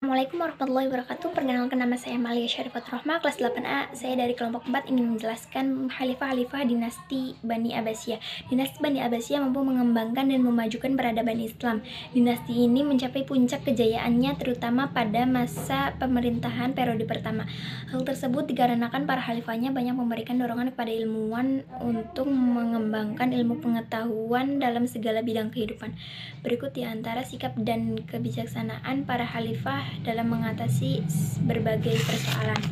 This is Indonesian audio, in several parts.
Assalamualaikum warahmatullahi wabarakatuh. Perkenalkan, nama saya Malia Syarifat Rohma, kelas 8A. Saya dari kelompok 4 ingin menjelaskan Khalifah-Khalifah dinasti Bani Abbasiyah. Dinasti Bani Abbasiyah mampu mengembangkan dan memajukan peradaban Islam. Dinasti ini mencapai puncak kejayaannya terutama pada masa pemerintahan periode pertama. Hal tersebut dikarenakan para khalifahnya banyak memberikan dorongan kepada ilmuwan untuk mengembangkan ilmu pengetahuan dalam segala bidang kehidupan. Berikut di antara sikap dan kebijaksanaan para khalifah dalam mengatasi berbagai persoalan.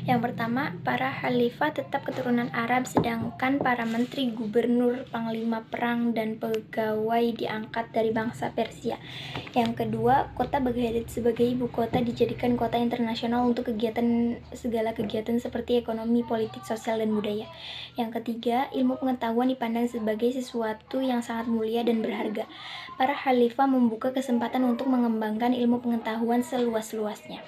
Yang pertama, para khalifah tetap keturunan Arab, sedangkan para menteri, gubernur, panglima perang, dan pegawai diangkat dari bangsa Persia. Yang kedua, kota Baghdad sebagai ibu kota dijadikan kota internasional untuk segala kegiatan seperti ekonomi, politik, sosial, dan budaya. Yang ketiga, ilmu pengetahuan dipandang sebagai sesuatu yang sangat mulia dan berharga. Para khalifah membuka kesempatan untuk mengembangkan ilmu pengetahuan seluas-luasnya.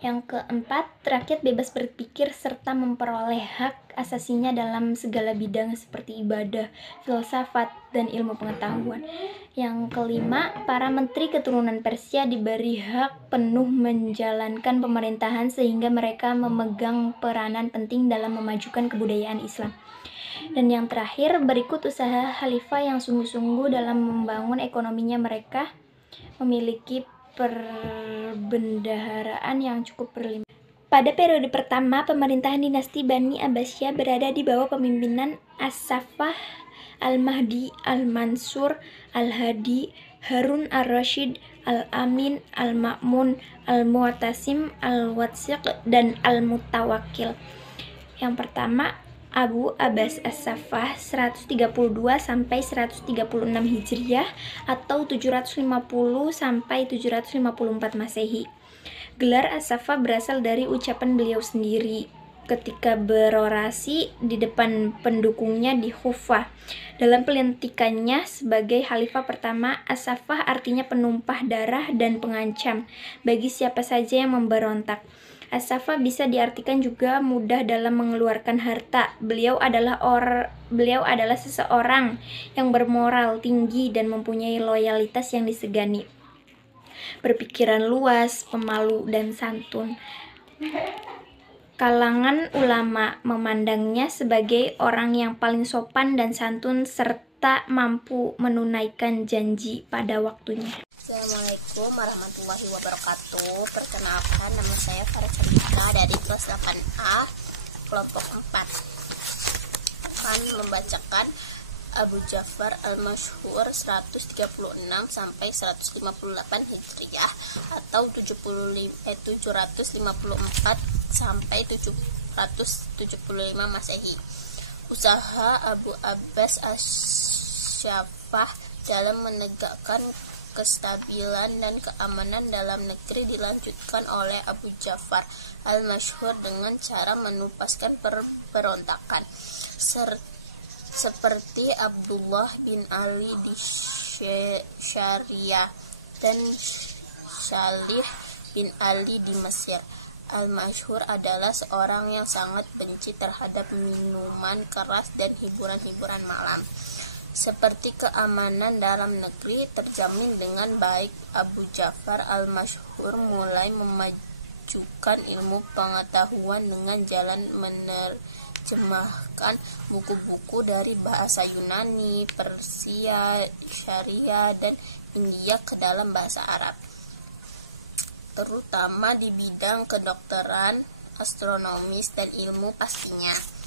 Yang keempat, rakyat bebas berpikir serta memperoleh hak asasinya dalam segala bidang seperti ibadah, filsafat, dan ilmu pengetahuan. Yang kelima, para menteri keturunan Persia diberi hak penuh menjalankan pemerintahan sehingga mereka memegang peranan penting dalam memajukan kebudayaan Islam. Dan yang terakhir, berikut usaha khalifah yang sungguh-sungguh dalam membangun ekonominya. Mereka memiliki perbendaharaan yang cukup berlimpah. Pada periode pertama, pemerintahan dinasti Bani Abbasiyah berada di bawah pemimpinan As-Saffah, Al-Mahdi, Al-Mansur, Al-Hadi, Harun Ar-Rasyid, Al-Amin, Al-Ma'mun, Al-Mu'tasim, Al-Watsiq, dan Al-Mutawakkil. Yang pertama, Abu Abbas As-Saffah 132 sampai 136 Hijriah atau 750 sampai 754 Masehi. Gelar As-Saffah berasal dari ucapan beliau sendiri ketika berorasi di depan pendukungnya di Kufah. Dalam pelantikannya sebagai khalifah pertama, As-Saffah artinya penumpah darah dan pengancam bagi siapa saja yang memberontak. As-Saffah bisa diartikan juga mudah dalam mengeluarkan harta. Beliau adalah seseorang yang bermoral tinggi dan mempunyai loyalitas yang disegani. Berpikiran luas, pemalu, dan santun. Kalangan ulama memandangnya sebagai orang yang paling sopan dan santun serta mampu menunaikan janji pada waktunya. Assalamualaikum warahmatullahi wabarakatuh. Perkenalkan, nama saya Farah Chandika dari kelas 8A kelompok 4. Akan membacakan Abu Ja'far Al-Mansur 136 sampai 158 Hijriah atau 754 sampai 775 Masehi. Usaha Abu Abbas As-Saffah dalam menegakkan kestabilan dan keamanan dalam negeri dilanjutkan oleh Abu Ja'far Al-Mansur dengan cara menupaskan pemberontakan seperti Abdullah bin Ali di Syariah dan Salih bin Ali di Mesir. Al-Mansur adalah seorang yang sangat benci terhadap minuman keras dan hiburan-hiburan malam. Seperti keamanan dalam negeri terjamin dengan baik, Abu Ja'far Al-Mansur mulai memajukan ilmu pengetahuan dengan jalan menerjemahkan buku-buku dari bahasa Yunani, Persia, Syariah, dan India ke dalam bahasa Arab, terutama di bidang kedokteran, astronomis, dan ilmu pastinya.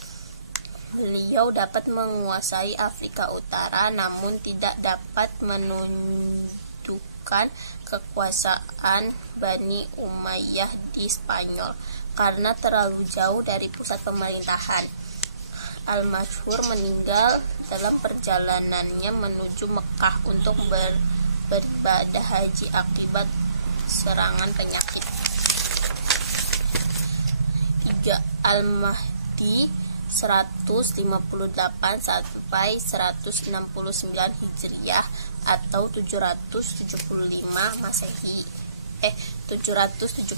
Beliau dapat menguasai Afrika Utara namun tidak dapat menunjukkan kekuasaan Bani Umayyah di Spanyol karena terlalu jauh dari pusat pemerintahan. Al-Mansur meninggal dalam perjalanannya menuju Mekah untuk beribadah haji akibat serangan penyakit. 3. Al-Mahdi 158 sampai 169 Hijriah atau 775 Masehi. 775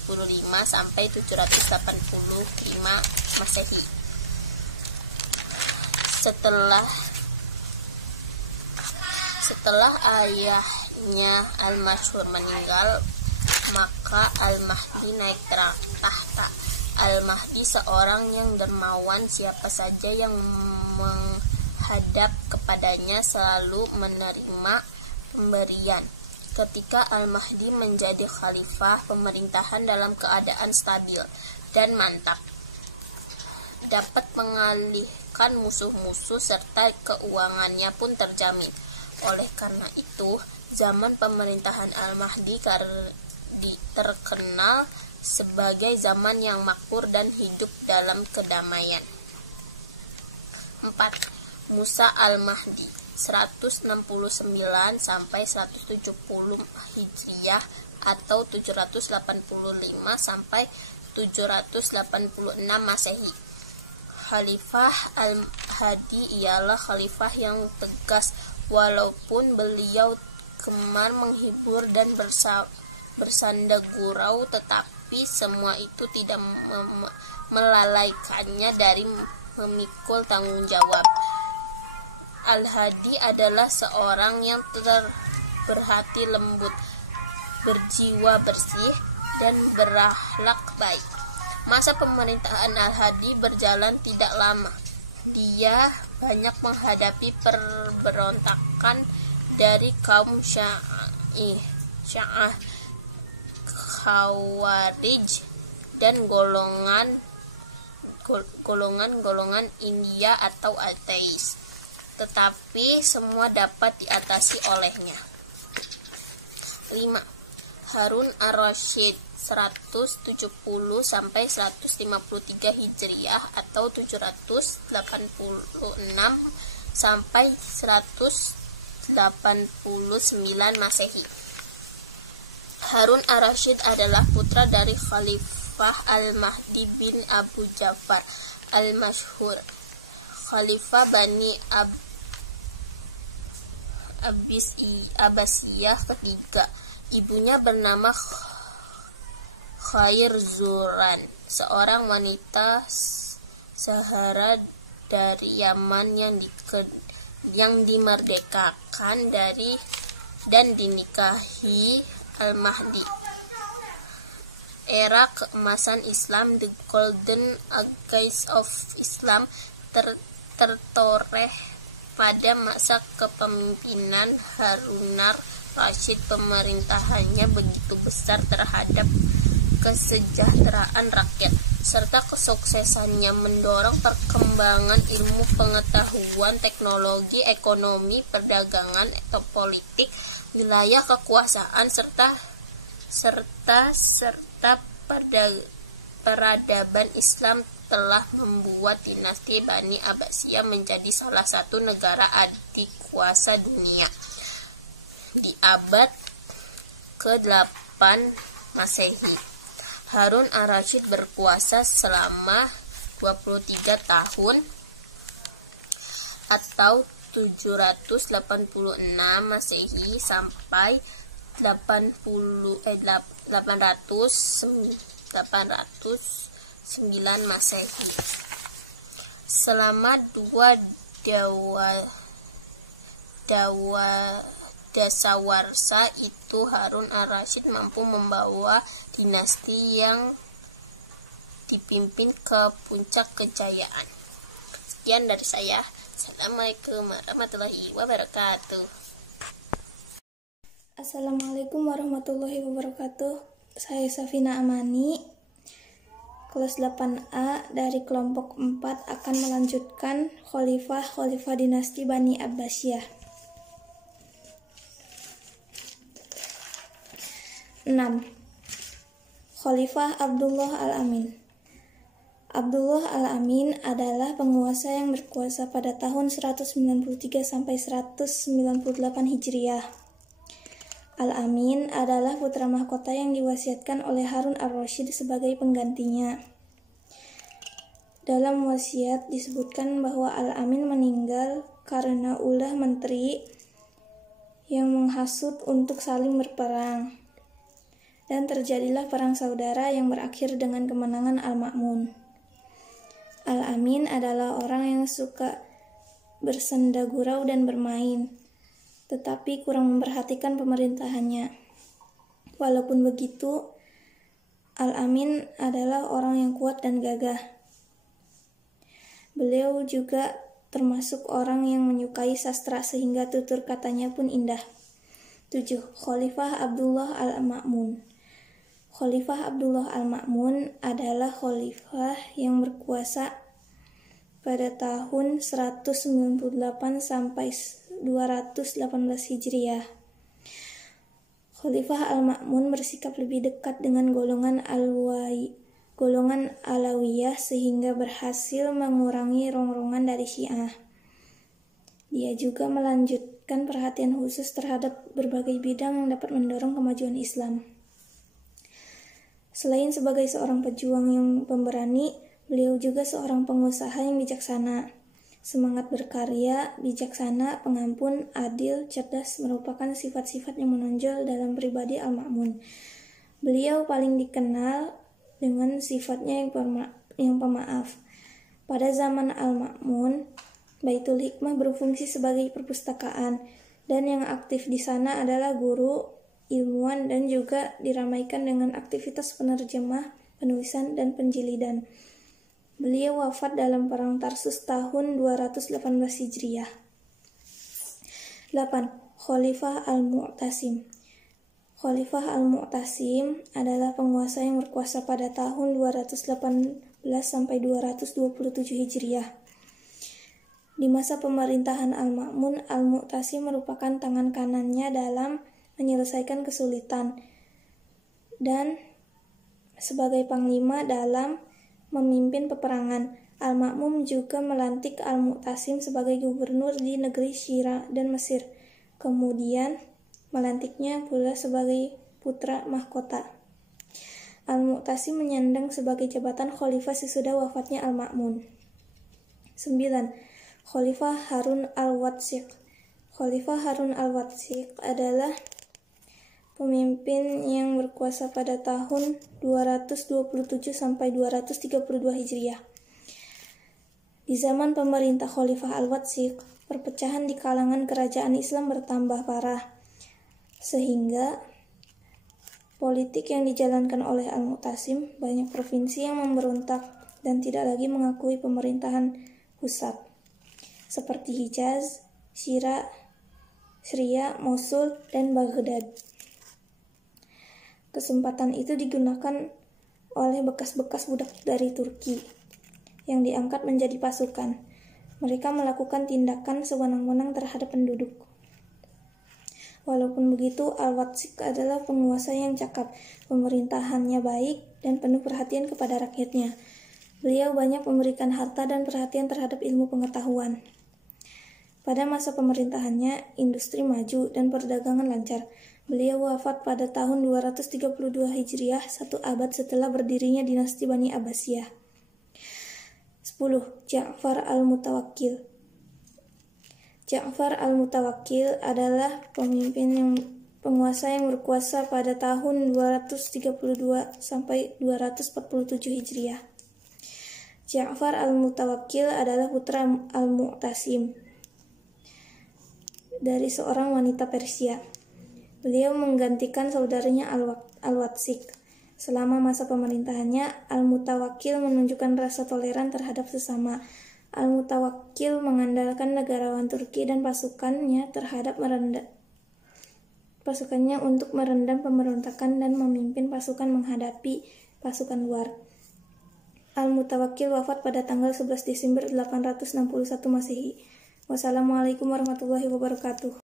sampai 785 Masehi. Setelah ayahnya Al-Mansur meninggal, Maka Al-Mahdi naik tahta. Al-Mahdi seorang yang dermawan, siapa saja yang menghadap kepadanya selalu menerima pemberian. Ketika Al-Mahdi menjadi khalifah, pemerintahan dalam keadaan stabil dan mantap, dapat mengalihkan musuh-musuh serta keuangannya pun terjamin. Oleh karena itu, zaman pemerintahan Al-Mahdi terkenal sebagai zaman yang makmur dan hidup dalam kedamaian. 4. Musa Al-Mahdi 169 sampai 170 Hijriah atau 785 sampai 786 Masehi. Khalifah Al-Hadi ialah khalifah yang tegas, walaupun beliau gemar menghibur dan bersanda gurau, tetapi semua itu tidak melalaikannya dari memikul tanggung jawab. Al-Hadi adalah seorang yang berhati lembut, berjiwa bersih, dan berakhlak baik. Masa pemerintahan Al-Hadi berjalan tidak lama. Dia banyak menghadapi pemberontakan dari kaum Syiah, Khawarij, dan golongan India atau ateis. Tetapi semua dapat diatasi olehnya. 5. Harun ar-Rasyid 170 sampai 153 Hijriah atau 786 sampai 189 Masehi. Harun ar-Rasyid adalah putra dari Khalifah Al-Mahdi bin Abu Ja'far Al-Masyhur, Khalifah Bani Abbasiyah ketiga. Ibunya bernama Khair Zuran, seorang wanita Sahara dari Yaman yang dimerdekakan dan dinikahi Al-Mahdi. Era keemasan Islam, the Golden Age of Islam, tertoreh pada masa kepemimpinan Harun ar-Rasyid. Pemerintahannya begitu besar terhadap kesejahteraan rakyat, serta kesuksesannya mendorong perkembangan ilmu pengetahuan, teknologi, ekonomi, perdagangan, atau politik, wilayah kekuasaan, serta peradaban Islam telah membuat dinasti Bani Abbasiyah menjadi salah satu negara adikuasa dunia. Di abad ke-8 Masehi, Harun ar-Rasyid berkuasa selama 23 tahun atau 786 Masehi sampai 809 Masehi. Selama dua dasawarsa itu, Harun ar-Rasyid mampu membawa dinasti yang dipimpin ke puncak kejayaan. Sekian dari saya. Assalamualaikum warahmatullahi wabarakatuh. Assalamualaikum warahmatullahi wabarakatuh. Saya Safina Amani, kelas 8A dari kelompok 4 akan melanjutkan Khalifah dinasti Bani Abbasiyah. 6. Khalifah Abdullah Al-Amin. Abdullah Al-Amin adalah penguasa yang berkuasa pada tahun 193 sampai 198 Hijriah. Al-Amin adalah putra mahkota yang diwasiatkan oleh Harun ar-Rasyid sebagai penggantinya. Dalam wasiat disebutkan bahwa Al-Amin meninggal karena ulah menteri yang menghasut untuk saling berperang. Dan terjadilah perang saudara yang berakhir dengan kemenangan Al-Ma'mun. Al-Amin adalah orang yang suka bersenda gurau dan bermain, tetapi kurang memperhatikan pemerintahannya. Walaupun begitu, Al-Amin adalah orang yang kuat dan gagah. Beliau juga termasuk orang yang menyukai sastra sehingga tutur katanya pun indah. 7. Khalifah Abdullah Al-Ma'mun. Khalifah Abdullah Al-Ma'mun adalah khalifah yang berkuasa pada tahun 198 sampai 218 Hijriah. Khalifah Al-Ma'mun bersikap lebih dekat dengan golongan Alawiyah sehingga berhasil mengurangi rongrongan dari Syiah. Dia juga melanjutkan perhatian khusus terhadap berbagai bidang yang dapat mendorong kemajuan Islam. Selain sebagai seorang pejuang yang pemberani, beliau juga seorang pengusaha yang bijaksana. Semangat berkarya, bijaksana, pengampun, adil, cerdas merupakan sifat-sifat yang menonjol dalam pribadi Al-Ma'mun. Beliau paling dikenal dengan sifatnya yang pemaaf. Pada zaman Al-Ma'mun, Baitul Hikmah berfungsi sebagai perpustakaan, dan yang aktif di sana adalah guru, ilmuwan, dan juga diramaikan dengan aktivitas penerjemah, penulisan, dan penjilidan. Beliau wafat dalam perang Tarsus tahun 218 Hijriah. 8. Khalifah Al-Mu'tasim. Khalifah Al-Mu'tasim adalah penguasa yang berkuasa pada tahun 218 sampai 227 Hijriah. Di masa pemerintahan Al-Ma'mun, Al-Mu'tasim merupakan tangan kanannya dalam menyelesaikan kesulitan dan sebagai panglima dalam memimpin peperangan. Al-Ma'mun juga melantik Al-Mu'tasim sebagai gubernur di negeri Syira dan Mesir. Kemudian melantiknya pula sebagai putra mahkota. Al-Mu'tasim menyandang sebagai jabatan khalifah sesudah wafatnya Al-Ma'mun. 9. Khalifah Harun Al-Watsiq. Khalifah Harun Al-Watsiq adalah pemimpin yang berkuasa pada tahun 227 sampai 232 Hijriah. Di zaman pemerintah Khalifah Al-Watsiq, perpecahan di kalangan kerajaan Islam bertambah parah, sehingga politik yang dijalankan oleh Al-Mu'tasim banyak provinsi yang memberontak dan tidak lagi mengakui pemerintahan pusat, seperti Hijaz, Syria, Mosul, dan Baghdad. Kesempatan itu digunakan oleh bekas-bekas budak dari Turki yang diangkat menjadi pasukan. Mereka melakukan tindakan sewenang-wenang terhadap penduduk. Walaupun begitu, Al-Watsiq adalah penguasa yang cakap, pemerintahannya baik, dan penuh perhatian kepada rakyatnya. Beliau banyak memberikan harta dan perhatian terhadap ilmu pengetahuan. Pada masa pemerintahannya, industri maju dan perdagangan lancar. Beliau wafat pada tahun 232 Hijriah, 1 abad setelah berdirinya dinasti Bani Abbasiyah. 10. Ja'far Al-Mutawakkil. Ja'far Al-Mutawakkil adalah penguasa yang berkuasa pada tahun 232 sampai 247 Hijriah. Ja'far Al-Mutawakkil adalah putra Al-Mu'tasim dari seorang wanita Persia. Beliau menggantikan saudaranya Al-Watsiq. Selama masa pemerintahannya, Al-Mutawakkil menunjukkan rasa toleran terhadap sesama. Al-Mutawakkil mengandalkan negarawan Turki dan pasukannya untuk merendam pemberontakan dan memimpin pasukan menghadapi pasukan luar. Al-Mutawakkil wafat pada tanggal 11 Desember 861 Masehi. Wassalamualaikum warahmatullahi wabarakatuh.